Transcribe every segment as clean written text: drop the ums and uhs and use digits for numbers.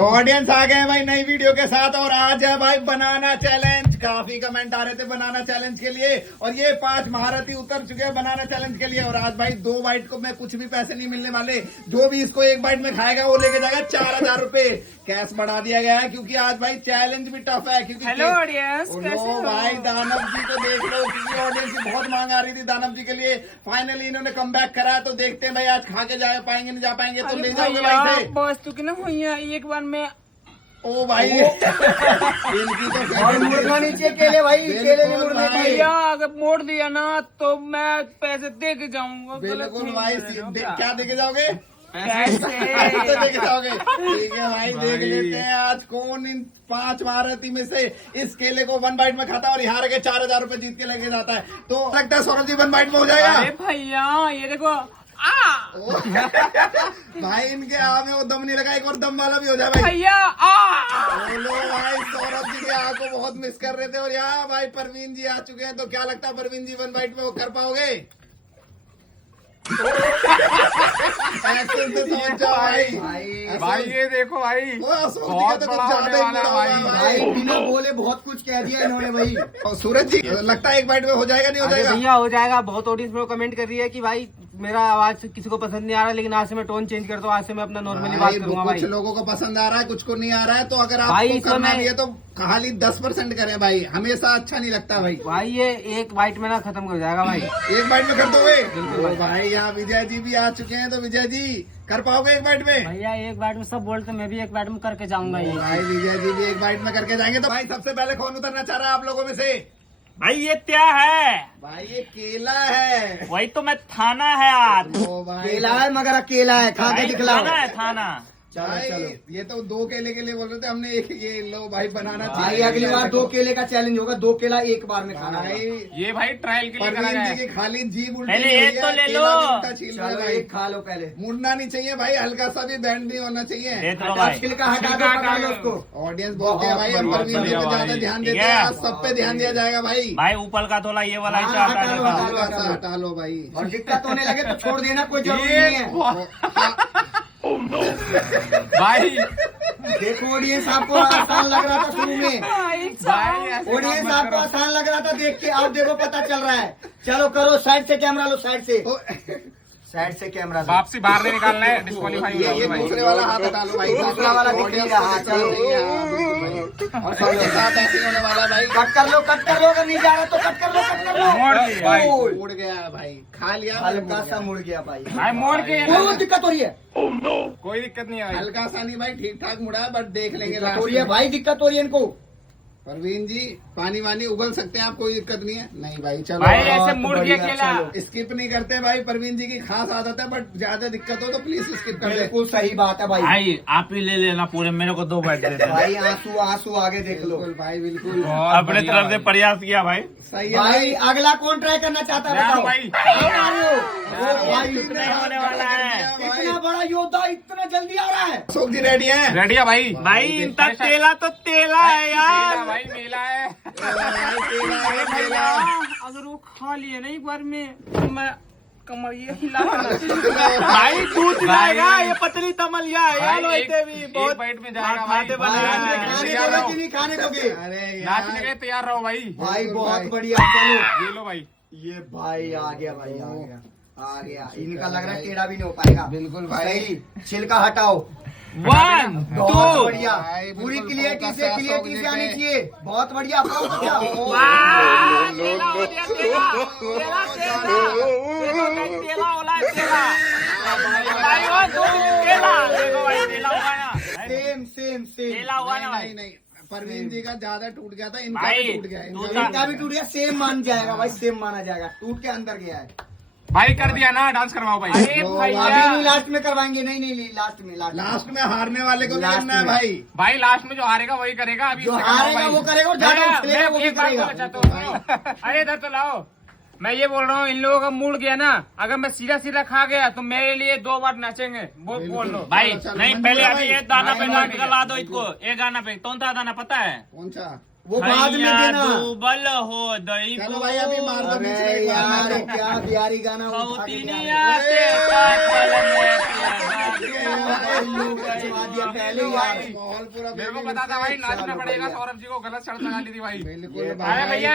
तो ऑडियंस आ गए भाई नई वीडियो के साथ और आज है भाई बनाना चैलेंज। काफी कमेंट आ रहे थे बनाना चैलेंज के लिए और ये 5 महारथी उतर चुके हैं बनाना चैलेंज के लिए। और आज भाई 2 बाइट को मैं कुछ भी पैसे नहीं मिलने वाले, जो भी इसको 1 बाइट में खाएगा वो लेके जाएगा 4000 रुपए। कैश बढ़ा दिया गया है क्योंकि आज भाई चैलेंज भी टफ है। क्योंकि हेलो ऑडियंस, कैसे हो भाई दानव जी को देख लो, क्योंकि ऑडियंस की बहुत मांग आ रही थी दानव जी के लिए। फाइनली इन्होंने कम बैक करा, तो देखते हैं भाई आज खा के जा पाएंगे नहीं जा पाएंगे। तो ले जाओगे भाई से बस तू कितना भैया एक बार में। ओ भाई इनकी तो और मुड़ना नीचे केले भाई, केले नहीं मुड़ने चाहिए। भैया अगर मोड़ दिया ना तो मैं पैसे दे के जाऊंगा। बिल्कुल भाई, क्या देके जाओगे? पैसे देके जाओगे? ठीक है भाई, देख लेते हैं आज कौन इन 5 महारथी में से इस केले को 1 बाइट में खाता है और यहाँ के 4000 रुपए जीत के लेके जाता है। तो लगता है सौरभ जी 1 बाइट में हो जाएगा। अरे भैया ये देखो भाई इनके आ में वो दम नहीं लगा, एक और दम वाला भी हो जाए भाई। भैया बोलो भाई, सौरभ जी के आ को बहुत मिस कर रहे थे और यहाँ भाई परवीन जी आ चुके हैं। तो क्या लगता है परवीन जी 1 बाइट में वो कर पाओगे? एक्शन से समझ जाओ भाई ये देखो भाई, बहुत बहुत बड़ा होने वाला है भाई बिना बोले बहुत कुछ कह दिया इन्होंने भाई। और सूरज जी लगता है 1 बाइट में हो जाएगा नहीं हो जाएगा? भैया हो जाएगा। बहुत ऑडियंस में कमेंट कर रही है कि भाई मेरा आवाज किसी को पसंद नहीं आ रहा, लेकिन आज से मैं टोन चेंज कर दूं, आज से मैं अपना नॉर्मली बात करूंगा भाई। कुछ लोगों को पसंद आ रहा है, कुछ को नहीं आ रहा है। तो अगर भाई आपको करना भी है तो खाली 10% करें भाई, हमेशा अच्छा नहीं लगता भाई। भाई ये 1 बाइट में ना खत्म हो जाएगा भाई। 1 बाइट में कर दोगे? भाई यहाँ विजय जी भी आ चुके हैं। तो विजय जी कर पाओगे 1 बाइट में? भैया 1 बाइट में सब बोलते, मैं भी 1 बाइट में करके जाऊंगा ये। भाई विजय जी भी 1 बाइट में करके जाएंगे। तो भाई सबसे पहले कौन उतरना चाह रहा है आप लोगों में से? भाई ये क्या है? भाई ये केला है। वही तो मैं थाना है यार। ओ भाई केला है मगर अकेला है, खा के दिखलाओ। थाना है थाना। भाई चलो ये तो 2 केले के लिए बोल रहे थे, हमने एक ये लो भाई बनाना भाई चाहिए। अगली बार 2 केले का चैलेंज होगा, 2 केला एक बार में खाना भाई होगा। ये भाई ट्रायल के लिए करा परवीन गया जी है। की खाली जीभ उल्टी पहले हुई एक है, तो ले केला लो। भी उल्टा छील रहा है चलो भाई। एक खा लो पहले। मुड़ना नहीं चाहिए भाई, हल्का सा भी बैंड नहीं होना चाहिए। दे दो भाई। छिलका का हटा दो, पका लो उसको। ऑडियंस बोलते हैं भाई हम बहुत परवीन जी बढ़िया पे ज्यादा भाई। ध्यान ठीक देते है। हैं, आज सब पे ध्यान दिया जाएगा भाई। भाई ऊपर का थोड़ा ये वाला हाँ, हिस्सा हटा लो, हटा हटा लो। हल्का सा हटा लो भाई। और दिक्कत होने लगे तो छोड़ देना, कोई जरूरी नहीं है। भाई देखो ऑडियंस आपको आसान लग रहा था शुरू में, भाई ऐसे काम ऑडियंस मत आपको करो। आसान लग रहा था देख के, अब देखो पता चल रहा है। चलो करो, साइड से कैमरा लो, साइड से, साइड से कैमरा लो। वापसी बाहर नहीं निकालना है, डिस्क्वालीफाई हो ये जाओगे भाई। दूसरे वाला हाथ हटा लो भाई। दूसरा वाला दिख नहीं रहा, चलो। और सबके साथ ऐसे ही होने वाला भाई। कट कर लो, कट कर लो, अगर नहीं जा रहा तो कट कर लो, कट कर लो। मोड़ दिए भाई। ओह, उड़ गया है भाई, खा लिया हल्का सा मुड़ गया भाई। भाई मोड़ के बहुत दिक्कत हो रही है, कोई दिक्कत नहीं है भाई। हल्का सा नहीं भाई, ठीक ठाक मुड़ा है, बट देख लेंगे दिक्कत हो लास्ट रही है में। भाई, दिक्कत हो रही है इनको। परवीन जी पानी वानी उबल सकते हैं आप, कोई दिक्कत नहीं है। नहीं भाई चलो भाई आप ऐसे मुड़ के केला। स्किप नहीं करते भाई, परवीन जी की खास आदत है, बट ज्यादा दिक्कत हो तो प्लीज स्किप कर दे। बिल्कुल सही बात है भाई। भाई आप ही ले लेना पूरे, मेरे को 2 बाइट दे देना। भाई आंसू आंसू आगे देख लो। बिल्कुल भाई बिल्कुल बहुत अपने बढ़िया तरफ से भाई। प्रयास किया भाई। सही है भाई अगला कौन ट्राई करना चाहता है यार बताओ भाई। भाई कितना होने वाला है? इतना बड़ा योद्धा इतना जल्दी आ रहा है। अशोक जी रेडी है? रेडी है भाई। भाई इनका तेला तो तेला है मेला यार। भाई मेला है। अगर वो खा लिए ना एक बार में तो मैं कमर ये हिला भाई दूध लाएगा ये पतली तमलिया है यार। भाई, वैसे भी एक बहुत बाइट में जाएगा खाते भाई। बना भाई, है। खाने यार, दोगे कि नहीं खाने दोगे? अरे नाचने के यार लिए तैयार रहो भाई। भाई बिल्कुल बहुत भाई। बढ़िया, चलो। ये लो भाई। ये भाई आ गया भाई, आ गया आ गया। इनका लग रहा है टेढ़ा भी नहीं हो पाएगा। बिल्कुल भाई। सही, छिलका हटाओ। 1 बहुत 2 बढ़िया, भाई, पूरी बिल्कुल क्लियरिटी फोकस से है क्लियरिटी अशोक से आनी जी पे। चाहिए। बहुत बढ़िया, बहुत बढ़िया। तेला हो गया तेला तेला तेला वाला है तेला भाई। वो दूध तेला देखो भाई, तेला हुआ ना सेम सेम सेम। तेला हुआ ना नहीं भाई। नहीं, परवीन जी का ज्यादा टूट गया था, इनका भाई, भी टूट गया है। दूसरा- इनका इनका भी टूट गया, सेम मान जाएगा भाई, सेम माना जाएगा। टूट के अंदर गया है। भाई कर दिया ना, डांस करवाओ भाई। अरे लो, अभी भैया नहीं, लास्ट में करवाएंगे। नहीं नहीं नहीं, लास्ट में, लास्ट में हारने वाले को भी लास्ट करना है में। भाई। भाई लास्ट में जो हारेगा वही करेगा। अभी जो इससे करवाओ हारेगा भाई। वो करेगा और ज्यादा मैं उछलेगा वो भी एक बात करेगा। बोलना चाहता हूँ। अरे इधर तो लाओ। मैं ये बोल रहा हूँ इन लोगों का मूड गया ना, अगर मैं सीधा सीधा खा गया तो मेरे लिए 2 बार नाचेंगे। बोल लो भाई। चलो, नहीं मंजूर पहले है अभी भाई। ये दाना पे भाई, नाच ला दो इसको। ये गाना पे कौन सा दाना पता है? कौन सा? वो बाद में देना। डूबल हो दई चलो भाई अभी मार दो बीच में अरे एक बार मार यार दो। क्या बिहारी गाना उठा के खौतिनिया दिया। से पागल में सुना दिया पहले ही यार। माहौल पूरा मेरे को पता था भाई नाचना पड़ेगा। सौरभ जी को गलत शर्त लगा ली थी भाई। बिल्कुल अरे भाई भैया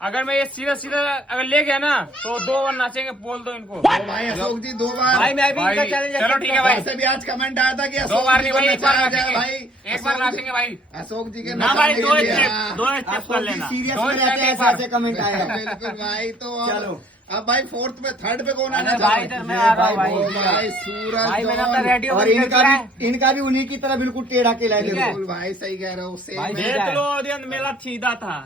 अगर मैं ये सीधा सीधा अगर ले गया ना तो 2 बार नाचेंगे, बोल दो इनको। तो भाई अशोक जी 2 बार भाई मैं भी इनका भाई, चैलेंज चलो ठीक है भाई। वैसे भी आज कमेंट आया था कि 2 अशोक बार जी नहीं को भाई, एक बार नचाया जाए नाचेंगे। भाई। एक बार नाचेंगे भाई। अशोक जी के ना भाई नचाने दो के लिए, स्टेप हाँ। 2 स्टेप कर लेना। सीरियस दो में रहते स्टेप हैं, एक बार। ऐसे कमेंट आया। बिल्कुल भाई। तो चलो। अब भाई 4th में 3rd पे कौन आना अरे भाई इधर मैं आ रहा हूँ भाई। भाई सूरज भाई मैंने जॉन। अपना रेडियो और बंद कर दिया है। इनका भी उन्हीं की तरह बिल्कुल टेढ़ा के लाए ठीक है। बिल्कुल भाई सही कह रहे हो। सेम भाई, है। देख लो ऑडियंस मेरा सीधा था।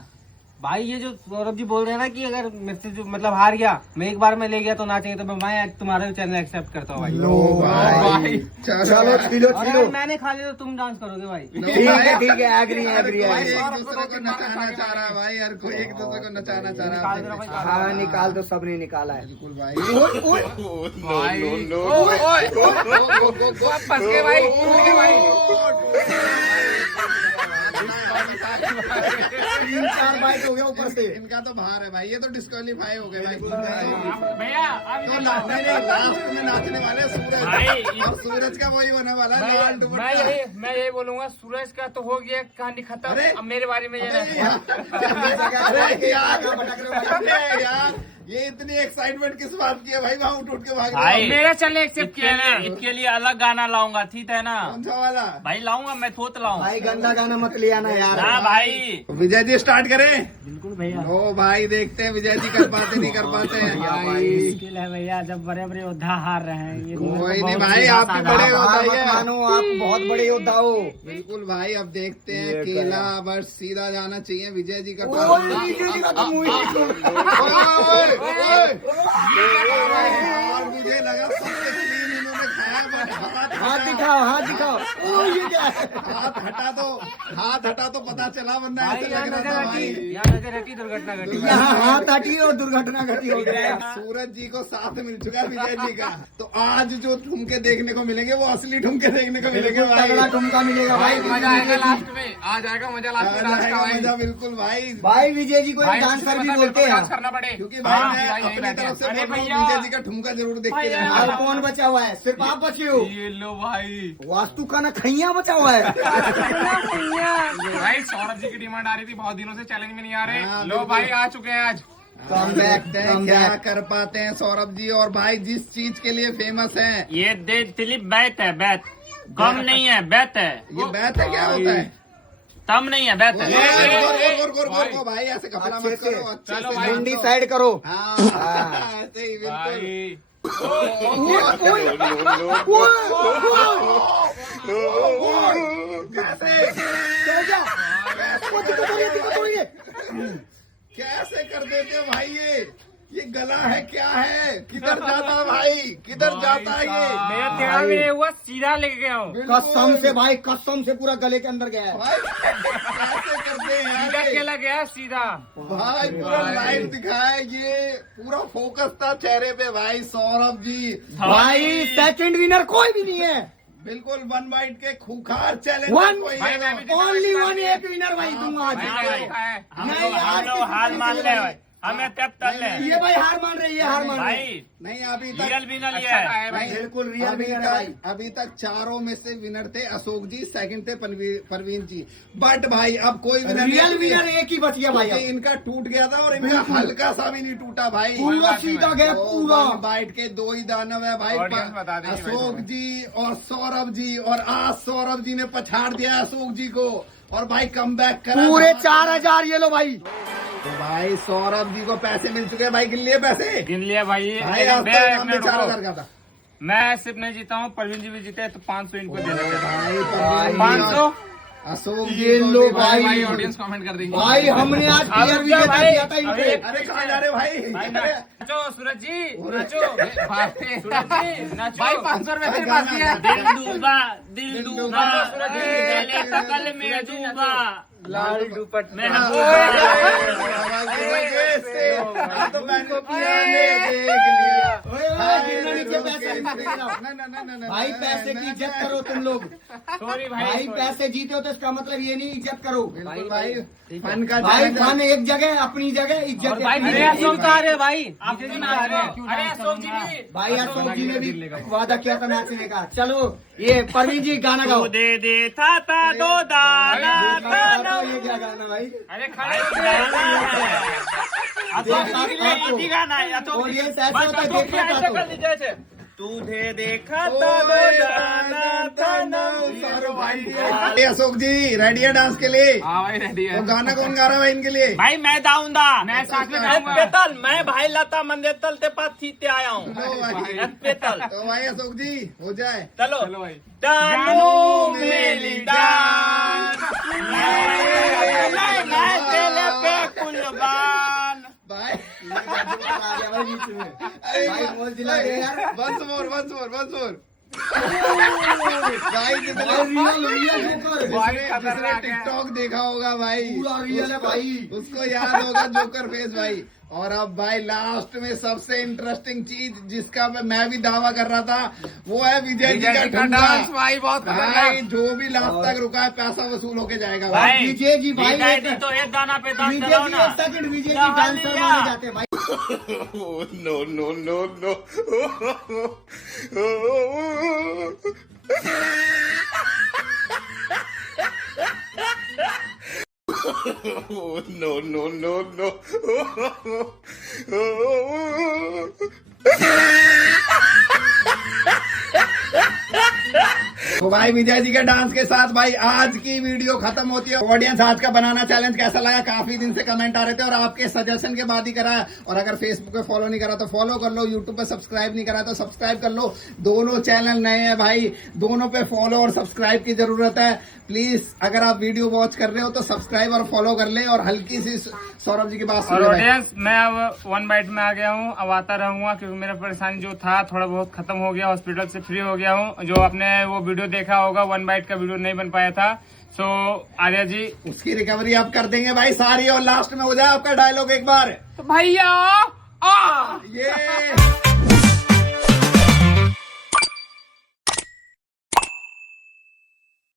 भाई ये जो सौरभ जी बोल रहे हैं ना कि अगर मुझसे जो मतलब हार गया, मैं एक बार में ले गया तो नाचेंगे, तो मैं तुम्हारा भी चैनल एक्सेप्ट करता हूँ भाई। लो भाई चलो छिलो और छिलो। अगर मैंने खा लिया तो तुम डांस करोगे भाई। ठीक है एग्री एग्री भाई एग्री। एक दूसरे को नचाना चाह रहा है भाई। हर कोई एक दूसरे को नचाना चाह रहा निकाल दे रहा है। भाई। हाँ निकाल दो, सबने निकाला है। बिल्कुल भाई। भाई फंस गए भाई, टूट गए भाई। 3-4 बाइट हो गया ऊपर से। इनका तो बाहर है भाई। ये तो डिस्क्वालीफाई हो गए भाई। भैया अब तो लास्ट में नाचने वाले सूरज भाई, और सूरज का वही होने वाला है लाल दुपट्टा। मैं यही बोलूंगा, सूरज का तो हो गया, कहानी खत्म। अरे! अब मेरे बारे में ये अरे है। यार, अरे यार ये इतनी एक्साइटमेंट किस बात की है भाई? वहाँ उठ के भाग भाई, रहे हो। मेरा चैनल एक्सेप्ट किया ना। इसके लिए अलग गाना लाऊंगा, ठीक है ना कौन सा वाला? भाई? लाऊंगा मैं, थोत लाऊंगा भाई गंदा गाना मत ले आना यार। ना भाई। विजय जी स्टार्ट करें। बिल्कुल भैया। ओ भाई देखते हैं विजय जी कर पाते नहीं कर पाते हैं भाई। मुश्किल है भैया, जब बड़े बड़े योद्धा हार रहे हैं। ये कोई नहीं भाई, आप भी बड़े आप हो हार मत जाइए। मानो, आप बहुत बड़े योद्धा हो। बिल्कुल भाई। अब देखते हैं। ये केला बस सीधा जाना चाहिए विजय जी का। ओए, विजय जी का तो मुंह ही छोड़। और मुझे लगा सबसे क्लीन इन्होंने खाया, बट हाथ दिखाओ हाथ दिखाओ। ओ ये क्या है? हाथ हटा तो पता चला, वरना भाई ऐसे यहाँ लग नजर रहा था हटी, भाई। यहाँ नजर हटी, दुर्घटना घटी। यहाँ हाथ हटी और दुर्घटना घटी हो गया। सूरज जी को साथ मिल चुका है विजय जी का। तो आज जो ठुमके देखने को मिलेंगे वो असली ठुमके देखने को मिलेंगे भाई। तगड़ा ठुमका मिलेगा भाई भाई। मजा आएगा लास्ट में, आ जाएगा मजा लास्ट में डांस का भाई। मजा बिल्कुल भाई। भाई विजय जी को भाई डांसर भी मेरे को बोलते हैं। डांस करना पड़े। क्योंकि भाई हाँ, मैं भाई, यहीं अपनी बैठे तरफ हैं। से अरे बोल रहा हूँ, भैया। विजय जी का ठुमका जरूर देखते भैया। रहना। और कौन बचा हुआ है? सिर्फ आप बचे हो। ये लो भाई। वास्तु का ना खैया बचा हुआ है। भाई सौरभ जी की डिमांड आ रही थी बहुत दिनों से, चैलेंज में नहीं आ रहे। हाँ, लो भाई आ चुके हैं आज। कम बैक देखते हैं क्या कर पाते हैं सौरभ जी। और भाई जिस चीज के लिए फेमस है, ये दे दिलीप बैत है, बैत कम नहीं है, बैत है। ये बैत है। क्या होता है? तम नहीं है, बैत है। गोर भाई ऐसे कपड़ा अच्छे मत से। करो। अच्छे चलो से भाई। मुंडी साइड करो। हाँ ऐसे ही बिल्कुल। भाई कैसे कर देते हो भाई? ये गला है क्या है? किधर जाता है भाई? किधर जाता है ये? मेरा टेढ़ा भी नहीं हुआ, सीधा लेके गया हूँ। कसम से भाई, कसम से पूरा गले के अंदर गया है। भाई कैसे करते हैं सीधा यार ये? केला गया, सीधा। भाई पूरा लाइव दिखाया। ये पूरा फोकस था चेहरे पे भाई। सौरभ जी भाई सेकंड विनर कोई भी नहीं है। बिल्कुल 1 बाइट के खूंखार चैलेंज। One- कोई भाई, मैं है। भी- ओनली वन एक विनर भाई दूंगा आज। मैंने देखा है। हम नहीं, लोग आज किसी हार को मान नहीं ले मिलेगा। भाई। हमें तब तल ले ये भाई हार मान रही है, हार मान रही है। भाई। नहीं अभी रियल तक भी ना अच्छा लिया था है। है भाई। बिल्कुल रियल विनर है भाई। अभी तक चारों में से विनर थे अशोक जी, सेकंड थे परवीन जी। बट भाई अब कोई विनर रियल विनर एक ही बच गया भाई। क्योंकि अब। इनका टूट गया था और इनका बिल्कुल। हल्का सा भी नहीं टूटा भाई। पूरा सीधा गया पूरा। 1 बाइट के 2 ही दानव है भाई। Audience बता देगी भाई अशोक तुम्हें। जी और सौरभ जी। और आज सौरभ जी ने पछाड़ दिया अशोक जी को और भाई कम बैक करा। पूरे 4000 ये लो भाई। तो भाई सौरभ जी को पैसे मिल चुके हैं भाई। गिन लिए पैसे गिन लिया भाई। भाई आज मैं तक एक हम मिनट 4000 रुको। का था मैं सिर्फ नहीं जीता हूँ, परवीन जी भी जीते, तो 500 इनको दे देते। भाई। भाई, 500। अशोक जी ये को लो भी भाई। ऑडियंस कमेंट कर देंगे। भाई हमने आज अब प्लेयर क्या विजेता भाई? किया था इनसे। अरे कहाँ जा रहे भाई भाई? नाचो सूरज जी, नाचो भाई सूरज जी, नाचो। भाई 500 रुपए से बात किया। दिल डूबा, दिल डूबा, सूरज जी, गले तकल में डूबा, लाल दुपट मैं हाँ, तो मैंने पियाने देख लिया। भाई पैसे की इज्जत करो तुम लोग। सॉरी भाई भाई पैसे जीते हो तो इसका मतलब ये नहीं इज्जत करो। बिल्कुल भाई फन का भाई challenge है। फन एक जगह अपनी जगह इज्जत भाई अपनी अरे जगह। अशोक तो आ रहे भाई आप जीते जी कितना आ रहे हैं। अरे अशोक जी भी भाई अशोक जी ने भी वादा किया था नाचने का। चलो ये परवीन जी गाना गाओ। दे था दो दाना था ये क्या गाना भाई? अरे खड़े गाना है ऑडियंस ऐसा होता है देखना चाहता हूँ। तुझे देखा ओ, ये अशोक जी रेडी है डांस के लिए? हाँ भाई रेडी है। तो गाना कौन गा रहा है इनके लिए? भाई मैं दाऊंगा मैं साथ में गाऊंगा पेतल मैं भाई लता मंगेशकर के पास सीते आया हूँ। लो भाई। पेतल तो भाई अशोक जी हो जाए। चलो चलो भाई जानू मेरी डांस मैं तेरे पे कुर्बान। भाई आ गया भाई बीच में। भाई मौज दिला रहे यार। once more भाई जितने जिसने टिकटॉक देखा होगा भाई पूरा रियल है भाई। उसको याद होगा जोकर फेस भाई। और अब भाई लास्ट में सबसे इंटरेस्टिंग चीज जिसका मैं भी दावा कर रहा था वो है विजय जी का ठंडा डांस भाई बहुत भाई। खतरनाक। जो भी लास्ट तक रुका है पैसा वसूल होके जाएगा भाई। भाई विजय जी भाई विजय जी तो एक गाना पे डांस विजय चलाओ जी ना एक सेकंड विजय जी डांसर माने जाते हैं भाई। तो भाई विजय जी के डांस के साथ भाई आज की वीडियो खत्म होती है। ऑडियंस आज का बनाना चैलेंज कैसा लगा? काफी दिन से कमेंट आ रहे थे और आपके सजेशन के बाद ही करा है। और अगर फेसबुक पे फॉलो नहीं करा तो फॉलो कर लो, यूट्यूब पे सब्सक्राइब नहीं करा तो सब्सक्राइब कर लो। दोनों चैनल नए हैं भाई, दोनों पे फॉलो और सब्सक्राइब की जरूरत है। प्लीज अगर आप वीडियो वॉच कर रहे हो तो सब्सक्राइब और फॉलो कर ले। और हल्की सी सौरभ जी की बात और सुनिए भाई। ऑडियंस मैं अब 1 बाइट में आ गया हूँ, अब आता रहूंगा क्योंकि मेरा परेशानी जो था थोड़ा बहुत खत्म हो गया, हॉस्पिटल से फ्री हो गया हूँ। जो आपने वो वीडियो देखा होगा 1 बाइट का वीडियो नहीं बन पाया था, सो आर्या जी उसकी रिकवरी आप कर देंगे भाई सारी। और लास्ट में हो जाए आपका डायलॉग एक बार तो भैया ये